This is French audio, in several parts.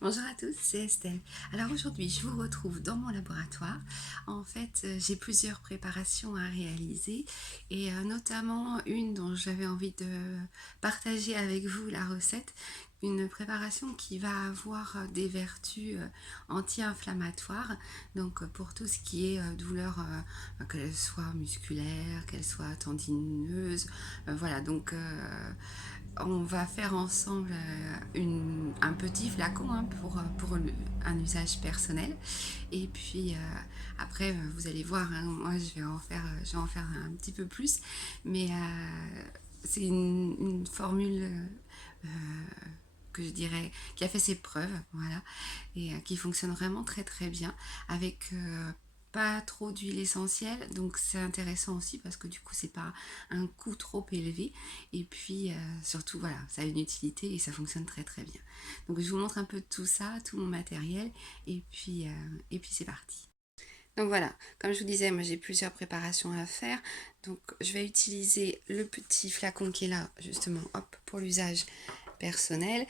Bonjour à tous, c'est Estelle. Alors aujourd'hui, je vous retrouve dans mon laboratoire. En fait, j'ai plusieurs préparations à réaliser et notamment une dont j'avais envie de partager avec vous la recette. Une préparation qui va avoir des vertus anti-inflammatoires, donc pour tout ce qui est douleur, qu'elle soit musculaire, qu'elle soit tendineuse, voilà, donc on va faire ensemble un petit flacon hein, pour un usage personnel. Et puis après, vous allez voir, hein, moi je vais en faire un petit peu plus. Mais c'est une formule que je dirais qui a fait ses preuves, voilà, et qui fonctionne vraiment très très bien avec pas trop d'huile essentielle, donc c'est intéressant aussi parce que du coup c'est pas un coût trop élevé et puis surtout voilà, ça a une utilité et ça fonctionne très très bien. Donc je vous montre un peu tout ça, tout mon matériel et puis c'est parti. Donc voilà, comme je vous disais, moi j'ai plusieurs préparations à faire. Donc je vais utiliser le petit flacon qui est là justement, hop, pour l'usage personnel.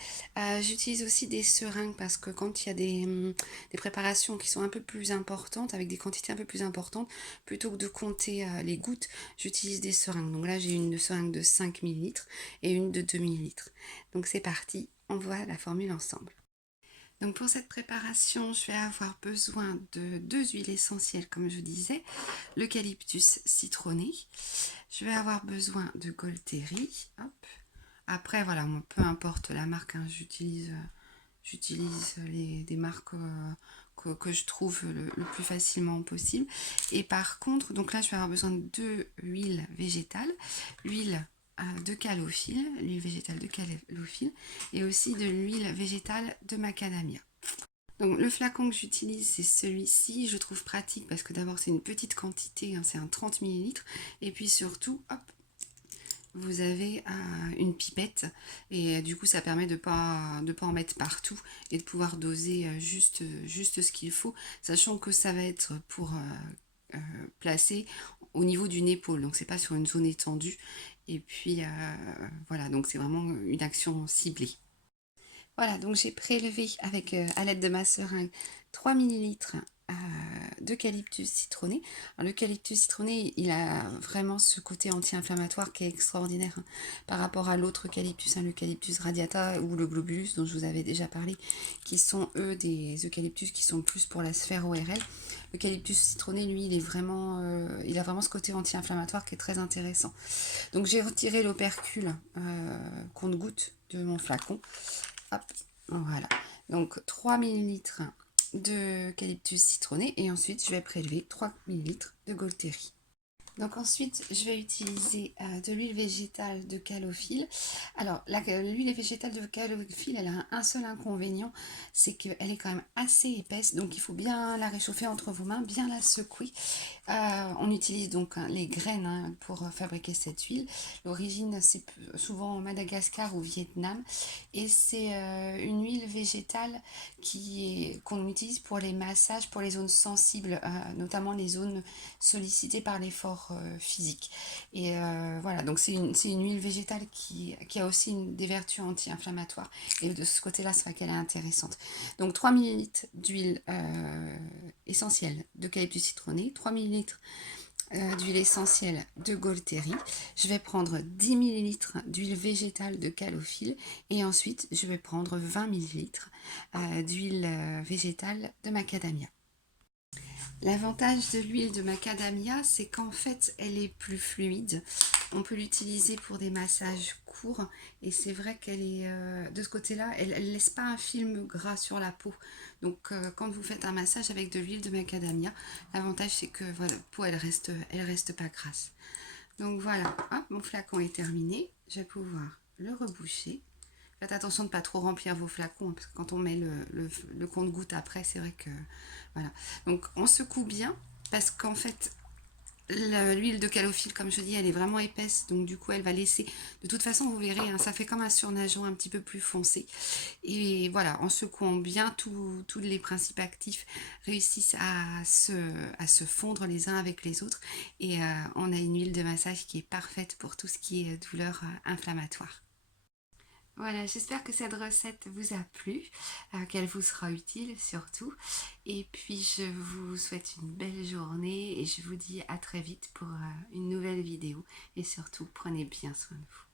J'utilise aussi des seringues parce que quand il y a des préparations qui sont un peu plus importantes, avec des quantités un peu plus importantes, plutôt que de compter les gouttes, j'utilise des seringues. Donc là j'ai une seringue de 5 millilitres et une de 2 millilitres. Donc c'est parti, on voit la formule ensemble. Donc pour cette préparation, je vais avoir besoin de deux huiles essentielles, comme je disais, l'eucalyptus citronné. Je vais avoir besoin de Golteri. Hop. Après, voilà, peu importe la marque, hein, j'utilise des marques que je trouve le plus facilement possible. Et par contre, donc là, je vais avoir besoin de deux huiles végétales. L'huile de calophylle, l'huile végétale de calophylle, et aussi de l'huile végétale de macadamia. Donc le flacon que j'utilise, c'est celui-ci. Je trouve pratique parce que d'abord c'est une petite quantité, hein, c'est un 30 millilitres. Et puis surtout, hop, vous avez une pipette et du coup ça permet de pas en mettre partout et de pouvoir doser juste ce qu'il faut, sachant que ça va être pour placer au niveau d'une épaule, donc c'est pas sur une zone étendue. Et puis voilà, donc c'est vraiment une action ciblée. Voilà, donc j'ai prélevé avec, à l'aide de ma seringue 3 millilitres d'eucalyptus citronné. L'eucalyptus citronné, il a vraiment ce côté anti-inflammatoire qui est extraordinaire hein, par rapport à l'autre eucalyptus, hein, l'eucalyptus radiata ou le globulus dont je vous avais déjà parlé, qui sont eux des eucalyptus qui sont plus pour la sphère ORL. L'eucalyptus citronné, lui, il a vraiment ce côté anti-inflammatoire qui est très intéressant. Donc j'ai retiré l'opercule compte-gouttes de mon flacon. Hop, voilà. Donc 3 millilitres d'eucalyptus citronné et ensuite je vais prélever 3 millilitres de Golteri. Donc ensuite, je vais utiliser de l'huile végétale de calophylle. Alors, l'huile végétale de calophylle, elle a un seul inconvénient, c'est qu'elle est quand même assez épaisse, donc il faut bien la réchauffer entre vos mains, bien la secouer. On utilise donc hein, les graines hein, pour fabriquer cette huile. L'origine, c'est souvent au Madagascar ou au Vietnam, et c'est une huile végétale qu'on utilise pour les massages, pour les zones sensibles, notamment les zones sollicitées par l'effort physique. Et voilà, donc c'est une huile végétale qui a aussi des vertus anti-inflammatoires. Et de ce côté-là, c'est vrai qu'elle est intéressante. Donc 3 millilitres d'huile essentielle d'eucalyptus citronné, 3 millilitres d'huile essentielle de Golteri. Je vais prendre 10 millilitres d'huile végétale de calophylle et ensuite je vais prendre 20 millilitres d'huile végétale de macadamia. L'avantage de l'huile de macadamia, c'est qu'en fait, elle est plus fluide. On peut l'utiliser pour des massages courts et c'est vrai qu'elle est de ce côté-là, elle ne laisse pas un film gras sur la peau. Donc quand vous faites un massage avec de l'huile de macadamia, l'avantage c'est que votre peau elle reste pas grasse. Donc voilà, hop, mon flacon est terminé. Je vais pouvoir le reboucher. Faites attention de ne pas trop remplir vos flacons, parce que quand on met le compte-gouttes après, c'est vrai que... Voilà. Donc on secoue bien, parce qu'en fait, l'huile de calophylle, comme je dis, elle est vraiment épaisse, donc du coup, elle va laisser... De toute façon, vous verrez, hein, ça fait comme un surnageant un petit peu plus foncé. Et voilà, en secouant bien, tous les principes actifs réussissent à se fondre les uns avec les autres. Et on a une huile de massage qui est parfaite pour tout ce qui est douleur inflammatoire. Voilà, j'espère que cette recette vous a plu, qu'elle vous sera utile surtout. Et puis je vous souhaite une belle journée et je vous dis à très vite pour une nouvelle vidéo. Et surtout, prenez bien soin de vous.